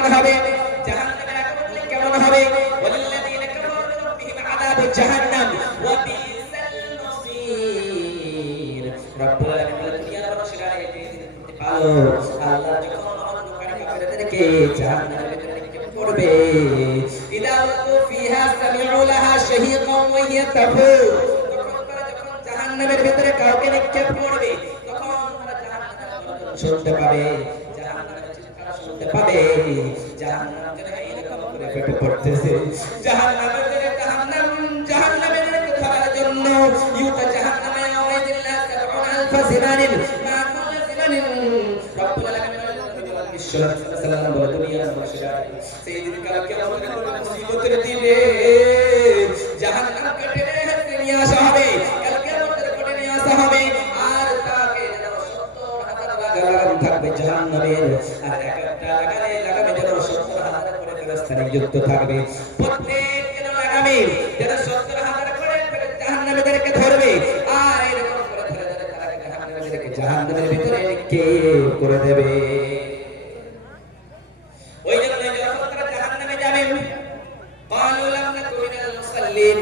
কেমন হবে, জাহান্নামের আগুন কেমন হবে। ওয়াল্লাযীনা কাফারু বিরাব্বিহিম আযাবু জাহান্নাম ওয়া বিসাল মাসীর। রব্বুল আলামিন দুনিয়ার মানুষেরা এটি ভালো আল্লাহ যখন অন্ধকারে কাফেরদেরকে জাহান্নামের ভিতরে নিক্ষেপ করবে, ইযা উলকু ফিহা সামিউ লাহা শাহীকান ওয়া হিয়া তাফুর। তখন তারা যখন জাহান্নামের ভিতরে কাউকে নিক্ষেপ করবে, তখন তারা জাহান্নামের শুনতে পাবে, জাহান্নামের চিৎকার শুনতে পাবে, জাহান্নাম যেন এরকম করে ফেটে পড়তেছে। জাহান্নামের জাহান্নামের ধরার জন্য ইউতা জাহান্নামে ওয়াইদিল্লাহ সাবউনা আলফা জিনানিন মা কুল্লি জিনানিন। রব্বুল আলামিন সাল্লাল্লাহু আলাইহি দুনিয়ার মানুষেরা সেই দিন কালকে আমাদের মুসিবতের দিনে জাহান্নামকে টেনে হেঁটে নিয়ে আসা হবে, কালকে আমাদের কোটে নিয়ে আসা হবে। আর তাকে যেন 70,000 লাগাম থাকবে জাহান্নামের, আর একটা লাগামে যেন 70,000 করে ফেরেশতা নিযুক্ত থাকবে। প্রত্যেক লাগামে যেন 70,000 করে জাহান্নামীদেরকে ধরবে, আর এরকম করে ধরে ধরে তারা জাহান্নামীদেরকে জাহান্নামের ভিতরে নিক্ষেপ করে দেবে। ওই জন্য যখন তারা জাহান্নামে যাবে, ক্বালু লাম নাকু মিনাল মুসাল্লিন,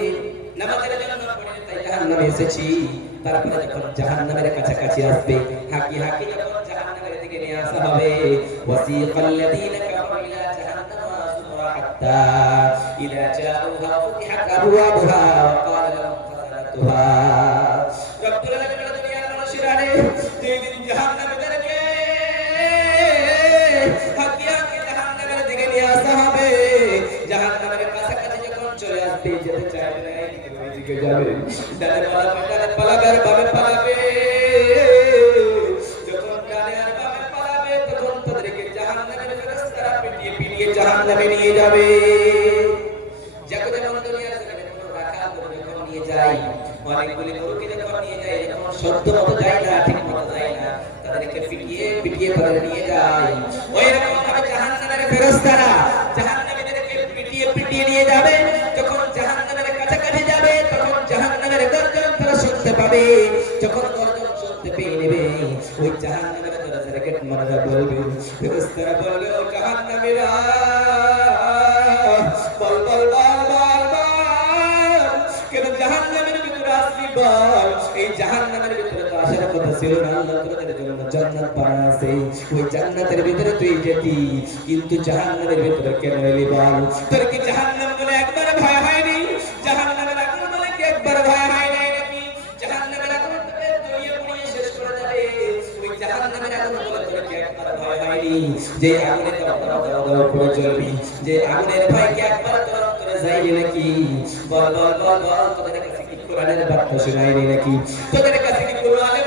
নামাজের জন্য পড়ে তাই জাহান্নামে এসেছি। তারপরে যখন জাহান্নামের কাছাকাছি আসবে, হাঁকি হাঁকি যখন জাহান্নামের দিকে নিয়ে আসা হবে, ওয়াসিকাল লাযীনা কাফারু ইলা জাহান্নামা যুমরা হাত্তা ইযা জাউহা ফুতিহাত আবওয়াবুহা ওয়া ক্বালা লাহুম খাযানাতুহা। রব্বুল আলামিন দুনিয়ার মানুষেরা যেদিন জাহান্নামীদেরকে হাঁকি হাঁকি জাহান্নামের দিকে নিয়ে আসা হবে, জাহান্নামের কাছাকাছি যখন চলে আসবে, যেতে চাইবে না, এইদিকে ওইদিকে যাবে, ডানে পালাবে আর বামে পালাবে। যখন ডানে আর বামে পালাবে, তখন তাদেরকে জাহান্নামের ফেরেশতারা পিটিয়ে পিটিয়ে জাহান্নামে নিয়ে যাবে। যখন দুনিয়ার জমিনে কোনো রাখা করে যখন নিয়ে যায়, অনেকগুলি গরুকে যখন নিয়ে যায়, যখন সত্য মতো যায় না, ঠিক মতো যায় না, তাদেরকে পিটিয়ে পিটিয়ে ধরে নিয়ে যায়। ওই রকম ভাবে জাহান্নামের ফেরেশতারা জাহান্নামীদেরকে পিটিয়ে পিটিয়ে নিয়ে যাবে। যখন জাহান্নামের কাছাকাছি যাবে, তখন জাহান্নামের গর্জন তারা শুনতে পাবে। যখন গর্জন শুনতে পেয়ে নেবে, ওই জাহান্নামের দরজার গেট মারা বলবে, ফেরেশতারা বলবে, ও জাহান্নামীরা, বল বল বল বল বল, কেন জাহান্নামের ভিতরে আসলি বল। এই জাহান্নামের ভিতরে তো আসার কথা ছিল না, আল্লাহ তোদের জন্য জান্নাত বানাইছে, ওই জান্নাতের ভিতরে তুই যেতি, কিন্তু জাহান্নামের ভিতরে কেন এলি বল। তোর কি জাহান্নাম বলে একবার ভয় হয়নি? জাহান্নামের আগুন বলে কি একবার ভয় হয় নাই নাকি? জাহান্নামের আগুন তোকে দড়িয়ে পুড়িয়ে শেষ করে দেবে, ওই জাহান্নামের আগুন বলে তোর কি একবার ভয় হয়নি? যে আগুনে দাও করে চলবি, যে আগুনের ভয় কি একবার তোর অন্তরে যায়নি নাকি? বল বল বল বল, তোদের কাছে কি কোরআনের বার্তা শোনায়নি নাকি? তোদের কাছে কি কোরআনের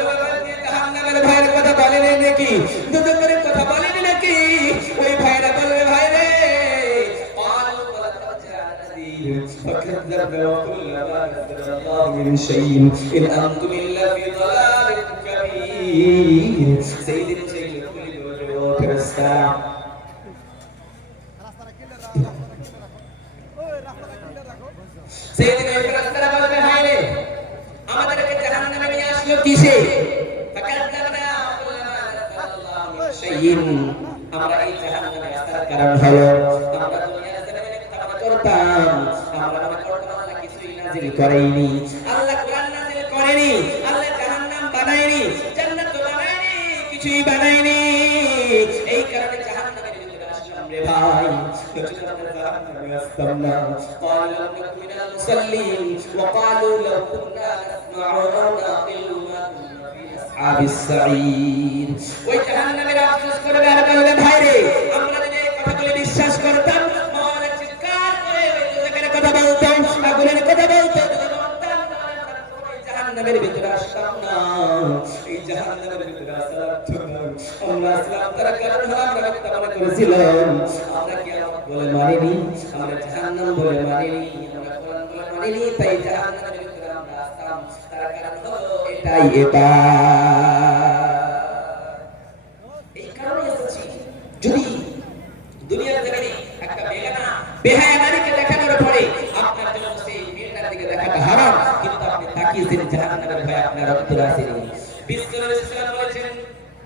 জাহান্নামের ভয়ের কথা বলেনি নাকি? দুদকের কথা বলেনি নাকি? ওই ভাইরা বলবে, ভাই রে, ক্বালু ওয়ালাকাদ জাআনা নাযীর ফাকাযযাবনা ওয়া কুল্লা মা নাযালা আল্লাহু মিন শাইইন ইন আনতুম ইল্লা ফি দালালিন কাবীর। সেইদিন সেই লোকগুলি বলবে, ও ফেরেশতা, সেইদিন ওই ফেরেশতারা বলবে, হায় রে, আমাদেরকে জাহান্নামে নিয়ে আসলো কিসে? ফাকাযযাবনা ওয়া কুল্লা মা নাযালা আল্লাহু মিন শাইইন, আমরা এই জাহান্নামে আসার কারণ হলো আমরা দুনিয়ার জমিনে তাওবা করতাম, আমরা মনে করতাম আল্লাহ কিছুই নাযিল করেনি, আল্লাহ কোরআন নাযিল করেনি, আল্লাহ জাহান্নাম বানায়নি, জান্নাত বানায়নি, কিছুই বানায়নি। এই কারণে জাহান্নামের ভিতরে আসলাম রে ভাই, নচেত আমরা জাহান্নামে আসতাম না। ক্বালু লাম নাকু মিনাল মুসাল্লিন ওয়া ক্বালু লাউ কুন্না নাসমাউ আও নাকিলু মা কুন্না ফি আসহাবিস সাঈর। ওই জাহান্নামের আফসোস করবে আর বলবে, ভাই রে, আমরা যদি এই কথাগুলো বিশ্বাস করতাম, মওলা চিৎকার করে ওই কথা বলতাম, আগুনের কথা বলতাম, জাহান্নামের ভিতরে আসতাম না। এই জাহান্নামের ভিতরে আসার আমরা আসলাম তার কারণ হলো আমরা মিথ্যা মনে করেছিলাম, আমরা কিয়ামত বলে মানিনি, আমরা জাহান্নাম বলে মানিনি, আমরা কোরআন বলে মানিনি, তাই জাহান্নামের ভিতরে আমরা আসতাম, তার কারণ হলো এটাই। এই কারণে এসেছি, যদি দুনিয়ার জমিনে একটা বেগানা বেহায়া নারীকে দেখানোর পরে আপনার জন্য সেই মেয়েটার দিকে দেখাটা হারাম, কিন্তু আপনি তাকিয়েছেন জাহান্নামের ভয় আপনার অন্তরে আসেনি। বিশ্বনবী সাল্লাল্লাহু আলাইহি ওয়াসাল্লাম বলেছেন,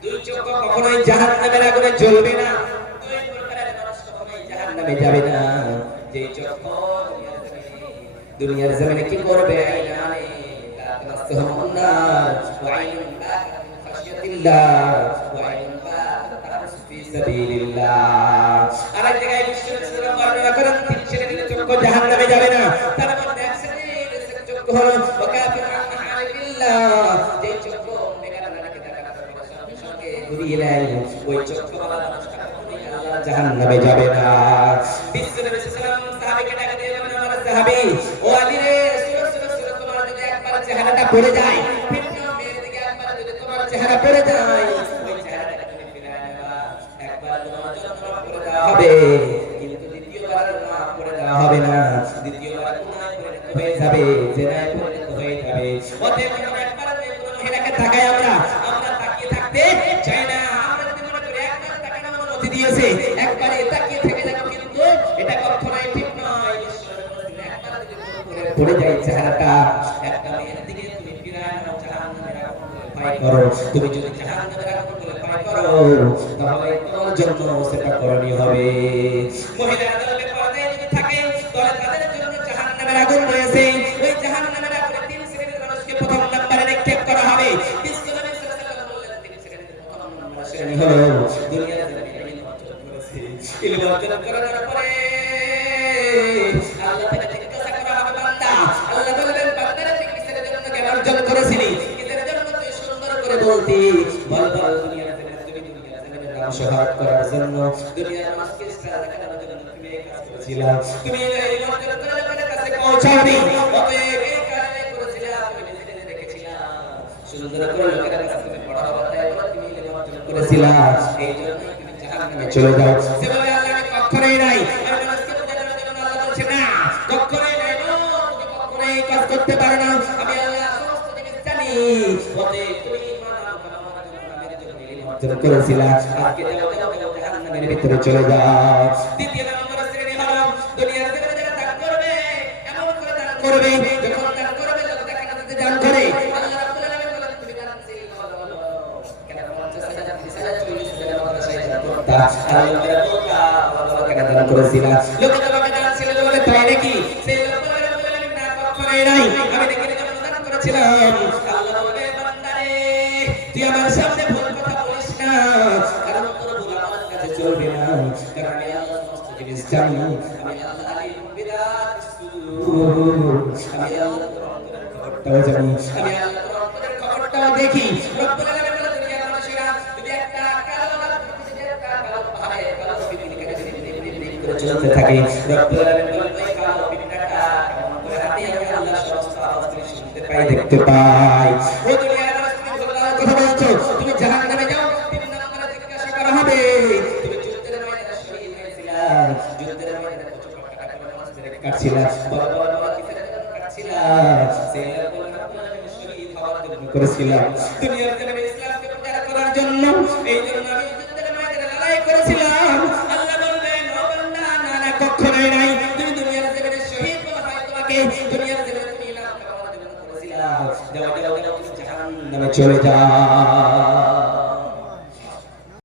দুই চোখ কখনোই জাহান্নামের আগুনে জ্বলবে না। দুই প্রকারের মানুষ জাহান্নামে যাবে না। যে চক্ষু দুনিয়ার জমিনে কি করবে? আইনানে লা তামাসসুহুমুন নার ওয়া আইনুন বাকাত মিন খাশিয়াতিল্লাহ ওয়া আইনুন বাকাত তাহরুসু ফি সাবিলিল্লাহ। আর এক জায়গায় বিশ্ব রাসূলুল্লাহ বর্ণনা করেন তিন শ্রেণীর চক্ষু জাহান্নামে যাবে না। তার মধ্যে এক শ্রেণীর চক্ষু হলো ওয়া কাফিরুন আন মাহারিবিল্লাহ, যে চক্ষু নেকারকে দেখার সঙ্গে সঙ্গে ঘুরিয়ে নেয়, ওই চক্ষু वाला মানুষটা কখনোই আল্লাহর জাহান্নামে যাবে না। বিশ্ব নবী সাল্লাল্লাহু আলাইহি ওয়াসাল্লাম সাহাবীকে ডাকে দিয়ে বলেন, আমার সাহাবী ও আলী রে, সুরত তোমার যদি একবার চেহারাটা পড়ে যায়, ভিন্ন মেয়ের দিকে একবার যদি তোমার চেহারা পড়ে যায়, ওই চেহারাটা তুমি ফিরায় নেবা। একবার তোমার জন্য পড়ে দেওয়া হবে, কিন্তু দ্বিতীয়বার মাফ করে দেওয়া হবে না। দ্বিতীয়বার গুনাহে পরিণত হয়ে যাবে, জিনায় পরিণত হয়ে যাবে। অতএব যখন একবার কোনো মহিলাকে তাকাই আমরা তাকিয়ে থাকতে চাই না। আমরা যদি মনে করি একবার তাকানোর অনুমতি দিয়েছে, একবারে তাকিয়ে থেকে যাব, কিন্তু এটা কখনোই ঠিক নয়। একবার যদি পড়ে যায় চেহারাটা, একটা মেয়ের দিকে তুমি ফিরায় নাও, জাহান্নামের আগুন বলে ভয় করো। তুমি যদি জাহান্নামের আগুন বলে ভয় করো, তাহলে তোমার জন্য সেটা করণীয় হবে। মহিলারা দলে পর্দায় যদি থাকে, তাহলে তাদের জন্য জাহান্নামের আগুন রয়েছে। ওই জাহান্নামের আগুনে তিন শ্রেণীর মানুষকে প্রথম নম্বরে নিক্ষেপ করা হবে। বিশ্ব নবী সাল্লাল্লাহু আলাইহি ওয়াসাল্লাম বললেন, তিন শ্রেণীর প্রথম নম্বর শ্রেণী হলো দুনিয়ার জমিনে ইলম অর্জন করেছে। ইলম অর্জন করার পরে আল্লাহ তাকে জিজ্ঞাসা করা হবে, বান্দা, আল্লাহ বলবেন, বান্দারে তুই কিসের জন্য জ্ঞান অর্জন করেছিলি? কিসের জন্য তুই সুন্দর করে বলতি? বল বল, দুনিয়ার জমিনে তুমি দুনিয়ার জমিনে নাম শহরত করার জন্য, দুনিয়ার মানুষকে ইসলাম দেখানোর জন্য তুমি এই কাজ করেছিলা। তুমি এই অর্জন করে লোকের কাছে পৌঁছাওনি, অতএব এই কারণে করেছিলা, তুমি নিজে নিজে দেখেছিলা। সুন্দর করে লোকের কাছে তুমি পড়াও, তাই বলে তুমি ইলম অর্জন করেছিলা, এই জন্য তুমি জাহান্নামে চলে যাও। সেভাবে আল্লাহ কখনোই নাই। আমি মানুষকে বোঝানোর জন্য আল্লাহ বলছে না, কখনোই নাই, তুমি কখনোই কাজ করতে পারো না। আমি আল্লাহ সমস্ত জিনিস জানি। অতএব তুমি ইমান কামানোর জন্য নামের জন্য ইলম অর্জন করেছিলা, আজকে যাও জাহান্নামের ভিতরে চলে যাও। দ্বিতীয় নম্বর শ্রেণী হলো দুনিয়ার জমিনে যারা দান করবে, এমন করে দান করবে, যখন দান করবে লোক দেখানো দিতে দান করে। আল্লাহ রাব্বুল আলামিন বলেন, তুমি দান সেই বলো কেন 50,000 30,000 40,000 মাদ্রাসায় দান করতা, আর লোকেরা বলতা বাবা কেন দান করেছিলা? লোকে তোমাকে দান ছিল বলে তাই নাকি? সেই লোক বলে, রাব্বুল আলামিন না, কখনোই নাই, আমি দেখে যখন দান করেছিলাম। আল্লাহ বলে, বান্দারে তুই আমার সামনে ভুল কথা বলিস না, কারণ তোর ভুল আমার কাছে চলবে না, কারণ আমি আল্লাহ সমস্ত জিনিস জানি। আমি আল্লাহ আলিমুন বিদাত সুদূর, আমি আল্লাহ তোর অন্তরের খবরটাও জানি, আমি আল্লাহ তোর অন্তরের খবরটাও দেখি। রব্বুল আলামিন বলে, দুনিয়ার মানুষেরা যদি একটা কালো পাহাড়ে কালো পিপিলিকাকে যদি করে চলতে থাকে, রব্বুল আলামিন বলে, ওই কালো পিপিলিকাটা কেমন করে হাঁটে, আমি আল্লাহ সমস্ত আওয়াজ শুনতে পাই, দেখতে পাই। ও দুনিয়ার মানুষ, তুমি আল্লাহর কথা বলছো, তুমি জাহান্নামে যাও। তিন নম্বরে জিজ্ঞাসা করা হবে, তুমি যুদ্ধের ময়দানে শহীদ হয়েছিলা, যুদ্ধের ময়দানে কত টাকা করে মানুষদের কাটছিলা, বড় বড় বড় কিসের জন্য কাটছিলা? সেই রকম আমি শহীদ হওয়ার জন্য করেছিলাম, দুনিয়ার জমিনে ইসলামকে প্রচার করার জন্য। এই জন্য আমি যুদ্ধের ময়দানে লড়াই করেছিলাম। আল্লাহ বলবেন, ও বান্দা, না না, কখনোই নাই। তুমি দুনিয়ার জমিনে শহীদ বলা হয় তোমাকে, দুনিয়ার জমিনে তুমি ইসলাম কামানোর জন্য করেছিলা। যাও যাও যাও, তুমি জাহান্নামে চলে যাও।